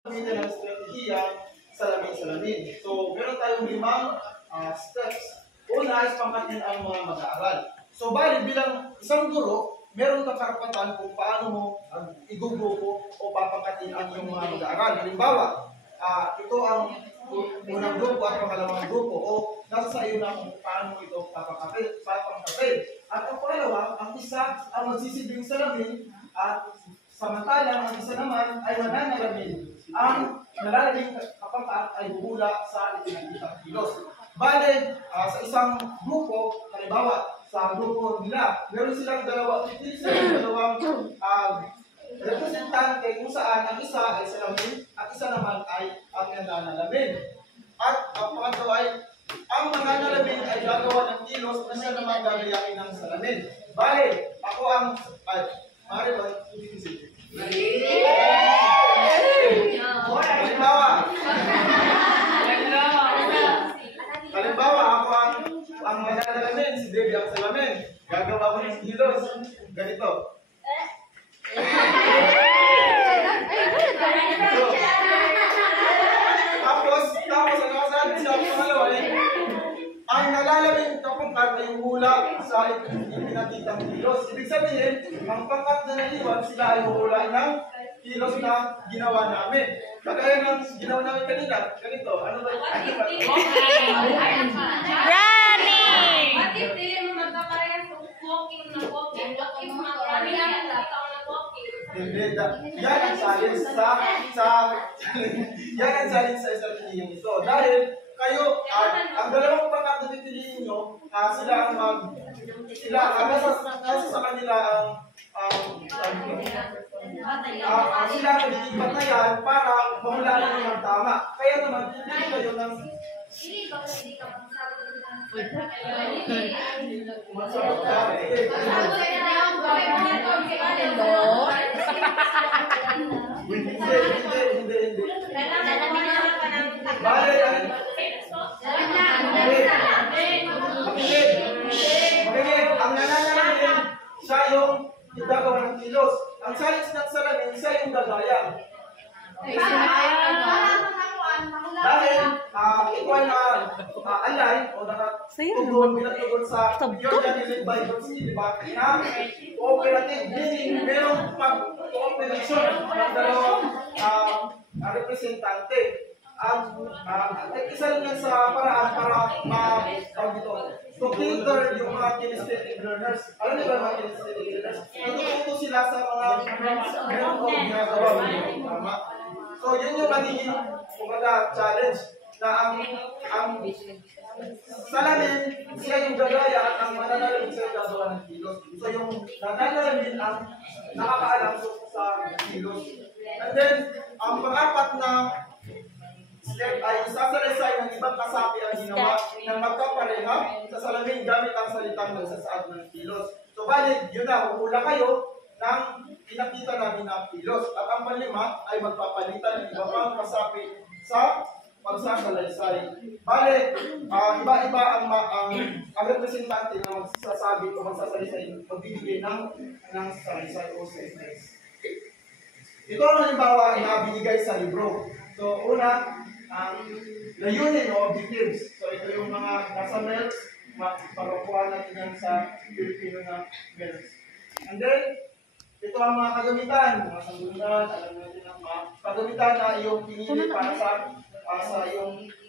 gamitin ng strategiya salamin-salamin. So, meron tayong limang steps. Una is pangkatin ang mga mag-aaral. So, bali bilang isang guro, meron kang karapatan kung paano mo igugrupo o papangkatin ang iyong mga mag-aaral. Halimbawa, ito ang unang grupo at pangalawang grupo o nasa sa iyo na kung paano mo ito papangkatin. At ang pangalawa, ang isa ang magsisilbing salamin at samantalang ang isa naman ay mananalamin. Ang nalalaming kapangkat ay buhula sa ipinakitang kilos. Bale, sa isang grupo, halimbawa, sa grupo nila, meron silang dalawang representante kung saan ang isa ay salamin at isa naman ay ang nananalamin. At ang pangatlo ay ang mananalamin ay gagawa ng kilos na siya naman gagayain ng salamin. Bale, ako ang maaari ba? Halimbawa, ako ang mananalamin, si Debbie ang salamin. Gagawa ko ng kilos. Ganito. Tapos ang nakasabi sa pangalawa ay ang nalalamin kapangkat ay hula sa ipinakitang kilos. Ibig sabihin, ang pangkat na naliwan, sila ay hula ng kilos na ginawa namin. Kagaya ng ginawa namin kanina, ganito. Ano ba yung running! What if di mo magkaparehas kung walking na walking? What if marami ang nakita ko na walking? Hindi. Yan ang science yan ang science sa strategy ito. Dahil kayo, ang dalawang pangkat na pipiliin nyo, sila sa kanila sila ang nagiging batayan para mahulaan nyo ng tama. Kaya naman, pipili kayo ng hindi. Ang nananalamin, siya yung gagawa ng kilos. Ang science ng salamin, siya yung gagaya. Dahil ikaw na alay o nakatugon, pinatugon sa Organic Bible City, diba? Na cooperative, meaning merong pag-cooperation ng dalawang representante. Isa rin yan sa paraan para to cater yung mga kinesthetic learners. Alam niyo ba yung mga kinesthetic learners? Natututo sila sa mga meron ko ginagawa mo. Tama? So, yun yung magiging challenge na ang salamin, siya yung gagaya at ang mananalamin siya yung gagawa ng kilos. So, yung nananalamin ang nakakaalam sa kilos. And then, ang pang-apat na step ay isasalaysay ng ibang kasapi ang ginawa ng magkapareha sa salamin gamit ang salitang nagsasaad ng kilos. So, balik, yun na, hula kayo ng pinakita namin na kilos. At ang panlima ay magpapalitan ng iba pang kasapi sa pagsasalaysay. Balik, iba-iba ang representante na magsasabi o magsasalaysay, magbibigay ng salaysay o sentence. Ito ang halimbawa na binigay sa libro. So, una, ang layunin o objectives. So, ito yung mga nasa MELS, pagkakuha natin yan sa Filipino na MELS. And then, ito ang mga kagamitan, mga sanggunian, alam natin ang mga kagamitan na iyong pinili para sa iyong